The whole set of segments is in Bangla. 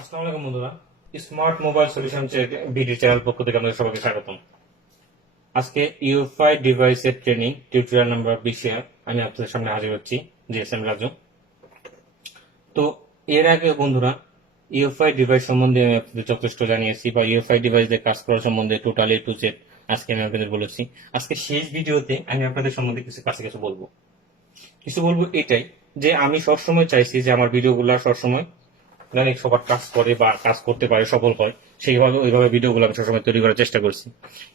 আসসালামু আলাইকুম বন্ধুরা, smart mobile solution video channel পক্ষ থেকে আপনাদের সবাইকে স্বাগতম। আজকে ইউএফআই ডিভাইসের ট্রেনিং টিউটোরিয়াল নাম্বার 20 আমি আপনাদের সামনে হাজির হচ্ছি, জিএসএম রাজু। তো এর আগে বন্ধুরা ইউএফআই ডিভাইস সম্বন্ধে আমি আপনাদের যথেষ্ট জানিয়েছি, বা ইউএফআই ডিভাইস দিয়ে কাজ করার সম্বন্ধে টোটাল A to Z আজকে আমি আপনাদের বলেছি। আজকে শেষ ভিডিওতে আমি আপনাদের সম্বন্ধে কিছু বলবো এটাই, যে আমি সবসময় চাইছি যে আমার ভিডিওগুলো সবসময় অনেক সবার কাজ করে বা কাজ করতে পারে, সফল হয়, সেইভাবে ওইভাবে ভিডিওগুলো আমি সবসময় তৈরি করার চেষ্টা করছি।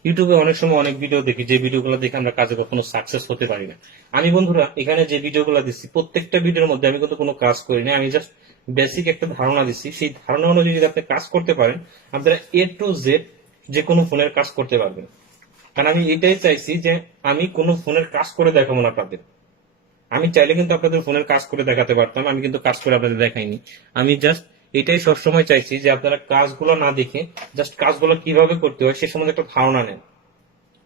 ইউটিউবে অনেক সময় অনেক ভিডিও দেখি, যে ভিডিওগুলো দেখে আমরা কাজে কখনো সাকসেস হতে পারি না। আমি বন্ধুরা এখানে যে ভিডিওগুলো দিচ্ছি প্রত্যেকটা ভিডিওর মধ্যে আমি কিন্তু কোনো কাজ করি না, আমি জাস্ট বেসিক একটা ধারণা দিচ্ছি। সেই ধারণা অনুযায়ী যদি আপনি কাজ করতে পারেন, আপনারা A to Z যে কোনো ফোনের কাজ করতে পারবেন। কারণ আমি এটাই চাইছি যে আমি কোনো ফোনের কাজ করে দেখাবো না আপনাদের। আমি চাইলে কিন্তু আপনাদের ফোনের কাজ করে দেখাতে পারতাম, আমি কিন্তু কাজ করে আপনাদের দেখাইনি। আমি জাস্ট এটাই সবসময় চাইছি যে আপনারা কাজগুলো না দেখে জাস্ট কাজগুলো কিভাবে করতে হয় সে সম্বন্ধে একটা ধারণা নেন।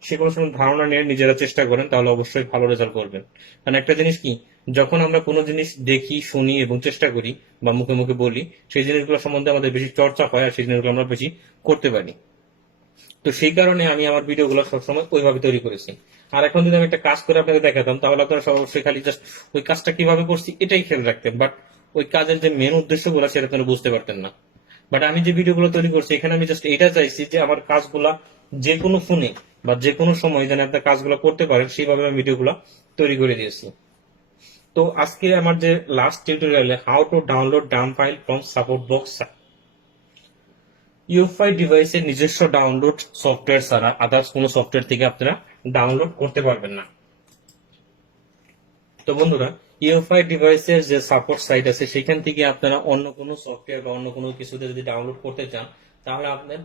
সেগুলো সম্বন্ধে ধারণা নিয়ে নিজেরা চেষ্টা করেন, তাহলে অবশ্যই ভালো রেজাল্ট করবেন। কারণ একটা জিনিস কি, যখন আমরা কোনো জিনিস দেখি, শুনি এবং চেষ্টা করি বা মুখে মুখে বলি, সেই জিনিসগুলো সম্বন্ধে আমাদের বেশি চর্চা হয় আর সেই জিনিসগুলো আমরা বেশি করতে পারি। তো সেই কারণে আমি আমার ভিডিওগুলো সবসময় ওইভাবে তৈরি করেছি। আর এখন যদি আমি একটা কাজ করে আপনাকে দেখাতাম, তাহলে আপনারা অবশ্যই খালি জাস্ট ওই কাজটা কিভাবে করছি এটাই খেয়াল রাখতেন, বাট ওই কাজের যে মেন উদ্দেশ্যগুলো সেটা আপনারা বুঝতে পারতেন না। বাট আমি যে ভিডিওগুলো তৈরি করছি এখানে আমি জাস্ট এটা চাইছি যে আমার কাজগুলা যে কোনো ফোনে বা যে কোনো সময় যেন আপনার কাজগুলো করতে পারেন, সেইভাবে আমি ভিডিওগুলো তৈরি করে দিয়েছি। তো আজকে আমার যে লাস্ট টিউটোরিয়ালে how to download Dam file from support box, UFI ডিভাইসের নিজস্ব ডাউনলোড সফটওয়্যার ছাড়া আদার্স কোনো সফটওয়্যার থেকে আপনারা ডাউনলোড করতে পারবেন না। তো বন্ধুরা, ইউএফআই ডিভাইসের যে সাপোর্ট সাইট আছে সেখান থেকে আপনারা অন্য কোনো সফটওয়্যার বা অন্য কোনো কিছুতে যদি ডাউনলোড করতে চান, তাহলে আপনার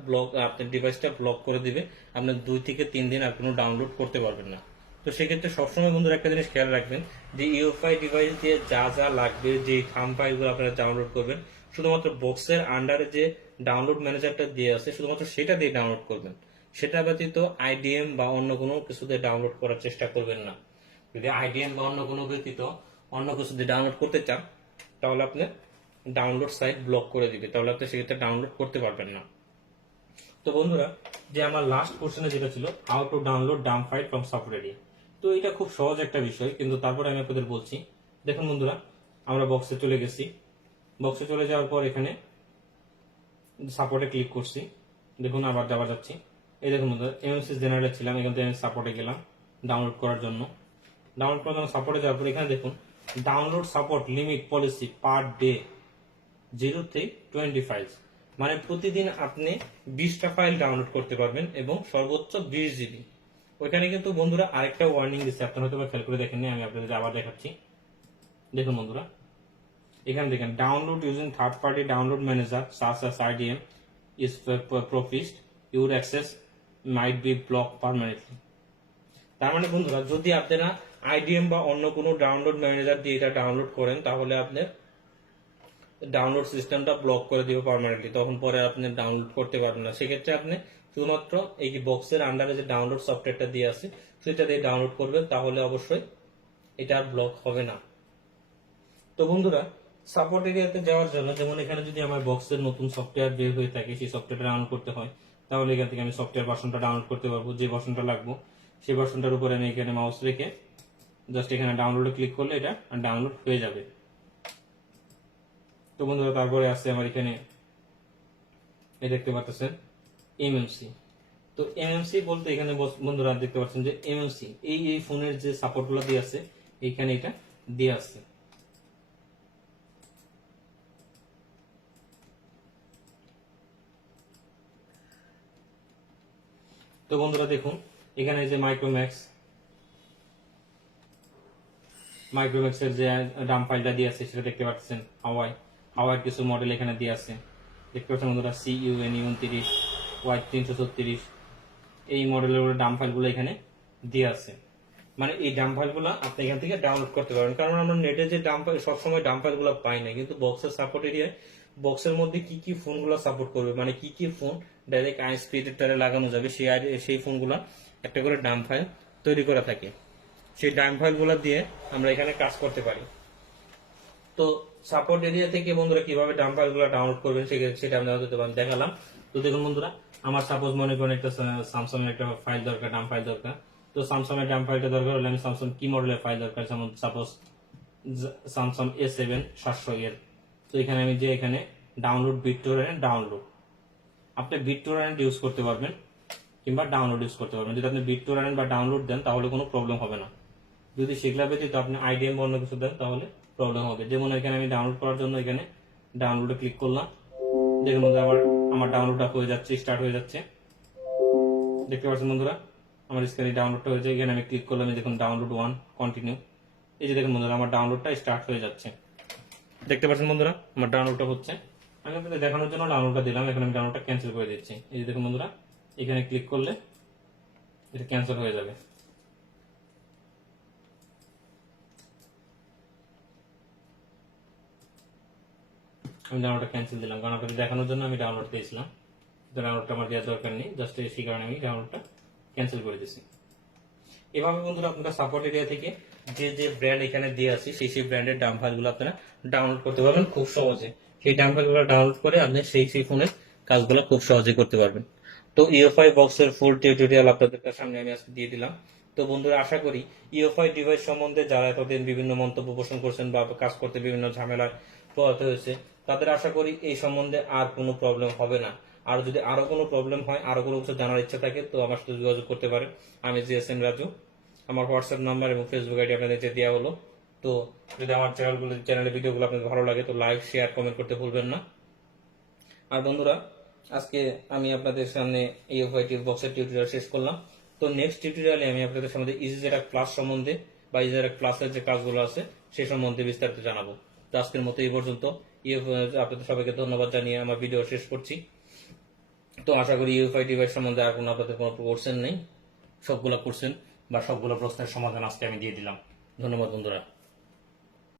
ডিভাইসটা ব্লক করে দিবে। আপনার 2 থেকে 3 দিন আর কোনো ডাউনলোড করতে পারবেন না। তো সেক্ষেত্রে সবসময় বন্ধুরা একটা জিনিস খেয়াল রাখবেন, যে ইউএফআই ডিভাইস দিয়ে যা যা লাগবে, যে থাম ফাইলগুলো আপনারা ডাউনলোড করবেন, শুধুমাত্র বক্সের আন্ডারে যে ডাউনলোড ম্যানেজারটা দিয়ে আছে শুধুমাত্র সেটা দিয়ে ডাউনলোড করবেন। সেটা ব্যতীত আইডিএম বা অন্য কোনো কিছুতে ডাউনলোড করার চেষ্টা করবেন না। যদি আইডিএম বা অন্য কোনো ব্যতীত অন্য কিছু যদি ডাউনলোড করতে চান, তাহলে আপনি ডাউনলোড সাইট ব্লক করে দিবে, তাহলে আপনি সেক্ষেত্রে ডাউনলোড করতে পারবেন না। তো বন্ধুরা, যে আমার লাস্ট কোশ্চেনে যেটা ছিল how to download Dam file from software, তো এটা খুব সহজ একটা বিষয়, কিন্তু তারপরে আমি আপনাদের বলছি। দেখুন বন্ধুরা, আমরা বক্সে চলে গেছি। বক্সে চলে যাওয়ার পর এখানে সাপোর্টে ক্লিক করছি। দেখুন আবার যাচ্ছি। এই দেখুন বন্ধুরা, এমএসএস জেনারেলে ছিলাম, এখান থেকে আমি সাপোর্টে গেলাম ডাউনলোড করার জন্য। ডাউনলোড করার জন্য সাপোর্টে যাওয়ার পর এখানে দেখুন download support limit policy per day 0 থেকে 20 ফাইলস, মানে প্রতিদিন আপনি 20টা ফাইল ডাউনলোড করতে পারবেন এবং সর্বোচ্চ 20 জিবি। ওইখানে কিন্তু বন্ধুরা আরেকটা ওয়ার্নিং দিচ্ছে, আপনারা হয়তো খেয়াল করে দেখেননি, আমি আপনাদের আবার দেখাচ্ছি। দেখুন বন্ধুরা, এখানে দেখেন download using third party download manager such as IDM is profished, your access might be blocked permanently। তার মানে বন্ধুরা, যদি আপনারা আইডিএম বা অন্য কোনো ডাউনলোড ম্যানেজার দিয়ে এটা ডাউনলোড করেন, তাহলে আপনার ডাউনলোড সিস্টেমটা ব্লক করে দিবে পার্মানেন্টলি, তখন পরে আপনি ডাউনলোড করতে পারবেন না। সেক্ষেত্রে আপনি শুধুমাত্র এই যে বক্সের আন্ডারে যে ডাউনলোড সফটওয়্যারটা দিয়ে আছে সেটা দিয়ে ডাউনলোড করবেন, তাহলে অবশ্যই এটা আর ব্লক হবে না। তো বন্ধুরা, সাপোর্ট এরিয়াতে যাওয়ার জন্য, যেমন এখানে যদি আমার বক্সের নতুন সফটওয়্যার বের হয়ে থাকে, সেই সফটওয়্যারটা ডাউনলোড করতে হয়, তাহলে এখান থেকে আমি সফটওয়্যার ভার্সনটা ডাউনলোড করতে পারবো। যে ভার্সনটা লাগবে সেই ভার্সনটার উপরে আমি এখানে মাউস রেখে জাস্ট এখানে ডাউনলোডে ক্লিক করলে এটা ডাউনলোড হয়ে যাবে। তো বন্ধুরা, তারপরে আসছে আমার এখানে এই দেখতে পাচ্ছেন এমএমসি। তো এমএমসি বলতে এখানে বন্ধুরা দেখতে পাচ্ছেন যে এমএমসি এই ফোনের যে সাপোর্ট গুলো দিয়ে আছে এখানে এটা দিয়ে আছে। তো বন্ধুরা দেখুন, এখানে যে মাইক্রোম্যাক্সের যে ডাম ফাইলটা দিয়ে আছে সেটা দেখতে পাচ্ছেন। হাওয়াইয়ের কিছু মডেল এখানে দিয়ে আছে, দেখতে পাচ্ছেন বন্ধুরা। CUN29 Y336 এই মডেলের ডাম ফাইলগুলো এখানে দিয়ে আছে। মানে এই ডাম ফাইলগুলো আপনি এখান থেকে ডাউনলোড করতে পারবেন, কারণ আমরা নেটে যে ডাম ফাইল সবসময় ডাম ফাইলগুলো পাই না, কিন্তু বক্সের সাপোর্ট এরিয়ায় বক্সের মধ্যে কি কি ফোনগুলো সাপোর্ট করবে, মানে কি কি ফোন ডাইরেক্ট আইএসপি এডিটরে লাগানো যাবে, সেই ফোনগুলো একটা করে ডাম ফাইল তৈরি করা থাকে। সেই ডাম ফাইলগুলো দিয়ে আমরা এখানে কাজ করতে পারি। তো তো সাপোর্ট এরিয়া থেকে বন্ধুরা কিভাবে ডাম ফাইলগুলো ডাউনলোড করবেন সেটা আমি দেখালাম। তো দেখুন বন্ধুরা, আমার সাপোজ মনে করেন একটা স্যামসাং এর একটা ফাইল দরকার, ডাম ফাইল দরকার। তো স্যামসাং এর ডাম ফাইলটা দরকার হলে আমি স্যামসাং কি মডেলের ফাইল দরকার, যেমন সাপোজ স্যামসাং A7 700 এর। তো এখানে আমি যে এখানে ডাউনলোড বিটটরেন্ট ডাউনলোড, আপনি বিটটরেন্ট ইউজ করতে পারবেন কিংবা ডাউনলোড ইউজ করতে পারবেন। যদি আপনি বিটটরেন্ট বা ডাউনলোড দেন তাহলে কোনো প্রবলেম হবে না। যদি সেগুলা ব্যতীত আপনি আইডিএম বা অন্য কিছু দেন তাহলে প্রবলেম হবে। যেমন এখানে আমি ডাউনলোড করার জন্য এখানে ডাউনলোডে ক্লিক করলাম। দেখুন বন্ধুরা, আমার ডাউনলোডটা হয়ে যাচ্ছে, স্টার্ট হয়ে যাচ্ছে। দেখতে পাচ্ছেন বন্ধুরা, আমার স্ক্রিনে ডাউনলোডটা হয়েছে। এখানে আমি ক্লিক করলাম, দেখুন ডাউনলোড 1 কন্টিনিউ। এই যে দেখুন বন্ধুরা, আমার ডাউনলোডটা স্টার্ট হয়ে যাচ্ছে। দেখতে পাচ্ছেন বন্ধুরা, আমার ডাউনলোডটা হচ্ছে। আমি আপনাদের দেখানোর জন্য ডাউনলোডটা দিলাম, এখন আমি ডাউনলোডটা ক্যান্সেল করে দিচ্ছি। এই যে দেখুন বন্ধুরা, এখানে ক্লিক করলে এটা ক্যান্সেল হয়ে যাবে। আমি ডাউনলোডটা ক্যান্সেল দিলাম, কারণ আপনাদের দেখানোর জন্য আমি ডাউনলোড দিয়েছিলাম। ডাউনলোডটা আমার দেওয়ার দরকার নেই, জাস্ট সেই কারণে আমি ডাউনলোডটা ক্যান্সেল করে দিচ্ছি। এভাবে বন্ধুরা আপনারা সাপোর্ট এরিয়া থেকে যে যে ব্র্যান্ড এখানে দিয়ে আছে সেই ব্র্যান্ডের ডাম ফাইলগুলো আপনারা ডাউনলোড করতে পারবেন খুব সহজে। সেই ডাম ফাইলগুলো ডাউনলোড করে আপনি সেই ফোনের কাজগুলো খুব সহজে করতে পারবেন। তো ইউএফআই বক্সের ফুল টিউটোরিয়াল আপনাদের সামনে আমি আজকে দিয়ে দিলাম। তো বন্ধুরা, আশা করি ইউএফআই ডিভাইস সম্বন্ধে যারা এতদিন বিভিন্ন মন্তব্য পোষণ করছেন বা কাজ করতে বিভিন্ন ঝামেলায় পোহাতে হয়েছে, তাদের আশা করি এই সম্বন্ধে আর কোনো প্রবলেম হবে না। আর যদি আরো কোনো প্রবলেম হয়, আরো কোনো কিছু জানার ইচ্ছা থাকে, তো আমার সাথে যোগাযোগ করতে পারেন। আমি জিএসএম রাজু, আমার হোয়াটসঅ্যাপ নাম্বার এবং ফেসবুক আইডি আপনাদের দেওয়া হলো। তো যদি আমার চ্যানেলের ভিডিওগুলো আপনাদের ভালো লাগে তো লাইক, শেয়ার, কমেন্ট করতে ভুলবেন না। আর বন্ধুরা, আজকে আমি আপনাদের সামনে ইউএফআই বক্সের টিউটোরিয়াল শেষ করলাম। তো নেক্সট টিউটোরিয়ালে আমি আপনাদের সামনে ইজিজেরাক প্লাস সম্বন্ধে বা ইজিজেরাক প্লাসের যে কাজগুলো আছে সে সম্বন্ধে বিস্তারিত জানাবো। তো আজকের মতো এই পর্যন্ত। আপনাদের সবাইকে ধন্যবাদ জানিয়ে আমার ভিডিও শেষ করছি। তো আশা করি ইউএফআই ডিভাইস সম্বন্ধে আর কোনো আপনাদের কোনো কোশ্চেন নেই, সবগুলো কোশ্চেন বা সবগুলো প্রশ্নের সমাধান আজকে আমি দিয়ে দিলাম। ধন্যবাদ বন্ধুরা।